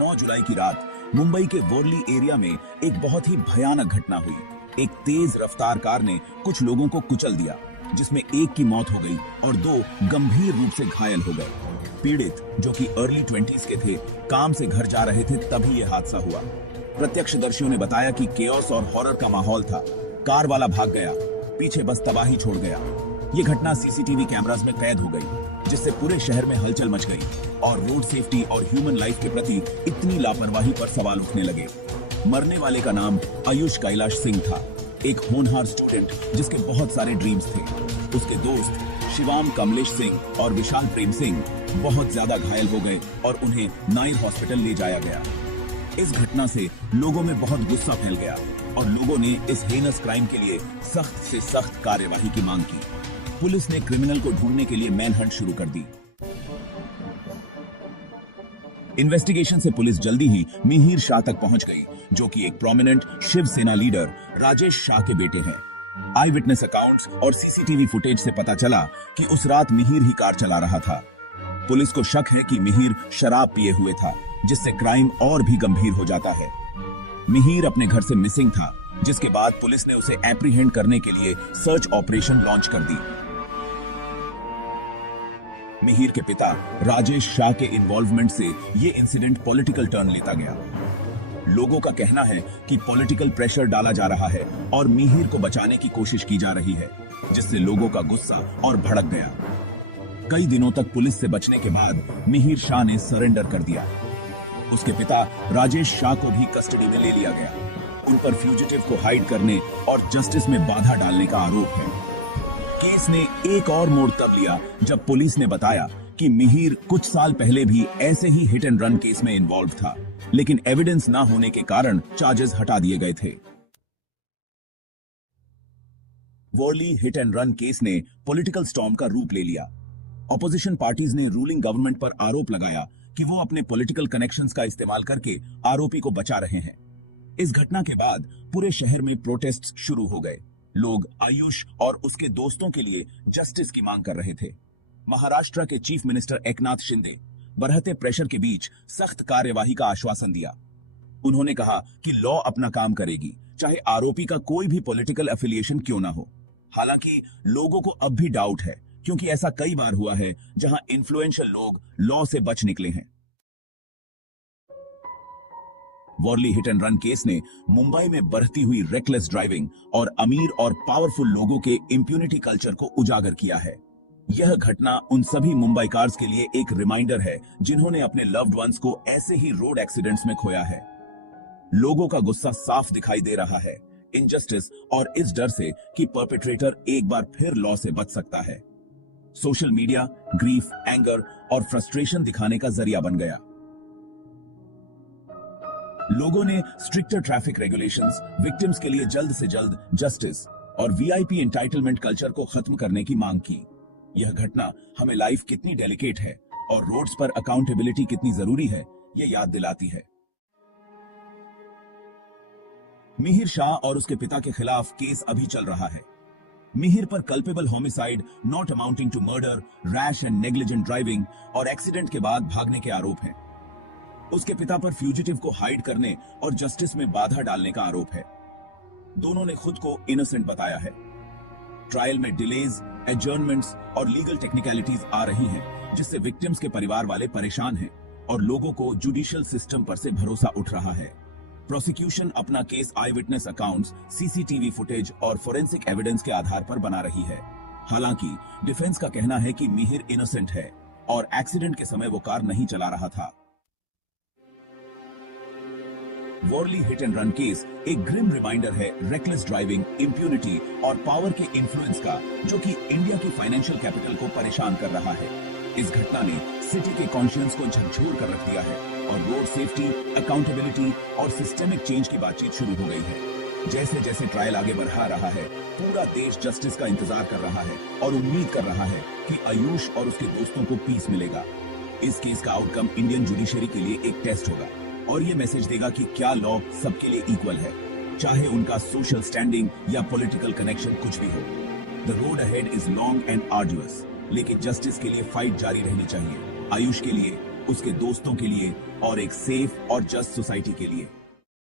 9 जुलाई की रात मुंबई के वोरली एरिया में एक बहुत ही भयानक घटना हुई। एक तेज रफ्तार कार ने कुछ लोगों को कुचल दिया, जिसमें एक की मौत हो गई और 2 गंभीर रूप से घायल हो गए। पीड़ित, जो कि अर्ली 20s के थे, काम से घर जा रहे थे तभी यह हादसा हुआ। प्रत्यक्षदर्शियों ने बताया कि केओस और हॉरर का माहौल था। कार वाला भाग गया, पीछे बस तबाही छोड़ गया। ये घटना सीसीटीवी कैमरास में कैद हो गई, जिससे पूरे शहर में हलचल मच गई और रोड सेफ्टी और ह्यूमन लाइफ के प्रति इतनी लापरवाही पर सवाल उठने लगे। मरने वाले का नाम आयुष कैलाश सिंह था, एक होनहार स्टूडेंट जिसके बहुत सारे ड्रीम्स थे। उसके दोस्त शिवाम कमलेश सिंह और विशाल प्रेम सिंह बहुत ज्यादा घायल हो गए और उन्हें नायर हॉस्पिटल ले जाया गया। इस घटना से लोगों में बहुत गुस्सा फैल गया और लोगों ने इस हेनस क्राइम के लिए सख्त से सख्त कार्यवाही की मांग की। पुलिस ने क्रिमिनल को ढूंढने के लिए मैनहंट शुरू कर दी। इन्वेस्टिगेशन से पुलिस जल्दी ही मिहिर शाह तक पहुंच गई, जो कि एक प्रोमिनेंट शिवसेना लीडर राजेश शाह के बेटे हैं। आई विटनेस अकाउंट्स और सीसीटीवी फुटेज से पता चला कि उस रात मिहिर ही कार चला रहा था। पुलिस को शक है कि मिहिर शराब पिए हुए था, जिससे क्राइम और भी गंभीर हो जाता है। मिहिर अपने घर से मिसिंग था, जिसके बाद पुलिस ने उसे एप्रीहेंड करने के लिए सर्च ऑपरेशन लॉन्च कर दी। मिहिर के पिता राजेश शाह के इन्वॉल्वमेंट से ये इंसिडेंट पॉलिटिकल टर्न लेता गया। लोगों का कहना है कि पॉलिटिकल प्रेशर डाला जा रहा है और मिहिर को बचाने की कोशिश की जा रही है, जिससे लोगों का गुस्सा और भड़क गया। कई दिनों तक पुलिस से बचने के बाद मिहिर शाह ने सरेंडर कर दिया। उसके पिता राजेश शाह को भी कस्टडी में ले लिया गया। उन पर फ्यूजिटिव को हाइड करने और जस्टिस में बाधा डालने का आरोप है। केस ने एक और मोड़ तब लिया जब पुलिस ने बताया कि मिहिर कुछ साल पहले भी ऐसे ही हिट एंड रन केस में इन्वॉल्व था, लेकिन एविडेंस ना होने के कारण चार्जेस हटा दिए गए थे। वोरली हिट एंड रन केस ने पॉलिटिकल स्टॉर्म का रूप ले लिया। ऑपोजिशन पार्टीज ने रूलिंग गवर्नमेंट पर आरोप लगाया कि वो अपने पॉलिटिकल कनेक्शंस का इस्तेमाल करके आरोपी को बचा रहे हैं। इस घटना के बाद पूरे शहर में प्रोटेस्ट शुरू हो गए। लोग आयुष और उसके दोस्तों के लिए जस्टिस की मांग कर रहे थे। महाराष्ट्र के चीफ मिनिस्टर एकनाथ शिंदे बढ़ते प्रेशर के बीच सख्त कार्यवाही का आश्वासन दिया। उन्होंने कहा कि लॉ अपना काम करेगी, चाहे आरोपी का कोई भी पॉलिटिकल एफिलिएशन क्यों ना हो। हालांकि लोगों को अब भी डाउट है, क्योंकि ऐसा कई बार हुआ है जहां इन्फ्लुएंशियल लोग लॉ से बच निकले हैं। Warli hit and run case ने मुंबई में बढ़ती हुई रेकलेस ड्राइविंग और अमीर और पावरफुल लोगों के इंप्यूनिटी कल्चर को उजागर किया है। यह घटना उन सभी मुंबई कार्स के लिए एक रिमाइंडर है जिन्होंने अपने लव्ड वंस को ऐसे ही रोड एक्सीडेंट्स में खोया है। लोगों का गुस्सा साफ दिखाई दे रहा है, इनजस्टिस और इस डर से कि परपेट्रेटर एक बार फिर लॉ से बच सकता है। सोशल मीडिया ग्रीफ, एंगर और फ्रस्ट्रेशन दिखाने का जरिया बन गया। लोगों ने स्ट्रिक्टर ट्रैफिक रेगुलेशंस, विक्टिम्स के लिए जल्द से जल्द जस्टिस और वीआईपी एंटाइटलमेंट कल्चर को खत्म करने की मांग की। यह घटना हमें लाइफ कितनी डेलिकेट है और रोड्स पर अकाउंटेबिलिटी कितनी जरूरी है, यह याद दिलाती है। मिहिर शाह और उसके पिता के खिलाफ केस अभी चल रहा है। मिहिर पर culpable homicide, not amounting to murder, rash and negligent driving और एक्सीडेंट के बाद भागने के आरोप हैं। उसके पिता पर फ्यूजिटिव को हाइड करने और जस्टिस में बाधा डालने का आरोप है। दोनों ने खुद को इनोसेंट बताया है। ट्रायल में डिलेज, एडजर्नमेंट्स और लीगल टेक्निकलिटीज आ रही हैं, जिससे विक्टिम्स के परिवार वाले परेशान हैं और लोगों को जुडिशियल सिस्टम पर से भरोसा उठ रहा है। प्रोसिक्यूशन अपना case I witness accounts, CCTV footage और फोरेंसिक एविडेंस के आधार पर बना रही है। हालांकि डिफेंस का कहना है कि मिहिर इनोसेंट है और एक्सीडेंट के समय वो कार नहीं चला रहा था। Warli hit and run case एक ग्रिम रिमाइंडर है रेकलेस ड्राइविंग, इंप्यूनिटी और पावर के इन्फ्लुएंस का, जो कि इंडिया की फाइनेंशियल कैपिटल को परेशान कर रहा है। इस घटना ने सिटी के कॉन्शियंस को झकझोर कर रख दिया है और रोड सेफ्टी, अकाउंटेबिलिटी और सिस्टेमिक चेंज की बातचीत शुरू हो गई है। जैसे जैसे ट्रायल आगे बढ़ा रहा है, पूरा देश जस्टिस का इंतजार कर रहा है और उम्मीद कर रहा है कि आयुष और उसके दोस्तों को पीस मिलेगा। इस केस का आउटकम इंडियन जुडिशरी के लिए एक टेस्ट होगा और ये मैसेज देगा कि क्या लॉ सबके लिए इक्वल है, चाहे उनका सोशल स्टैंडिंग या पॉलिटिकल कनेक्शन कुछ भी हो। The road ahead is long and arduous, लेकिन जस्टिस के लिए फाइट जारी रहनी चाहिए। आयुष के लिए, उसके दोस्तों के लिए और एक सेफ और जस्ट सोसाइटी के लिए।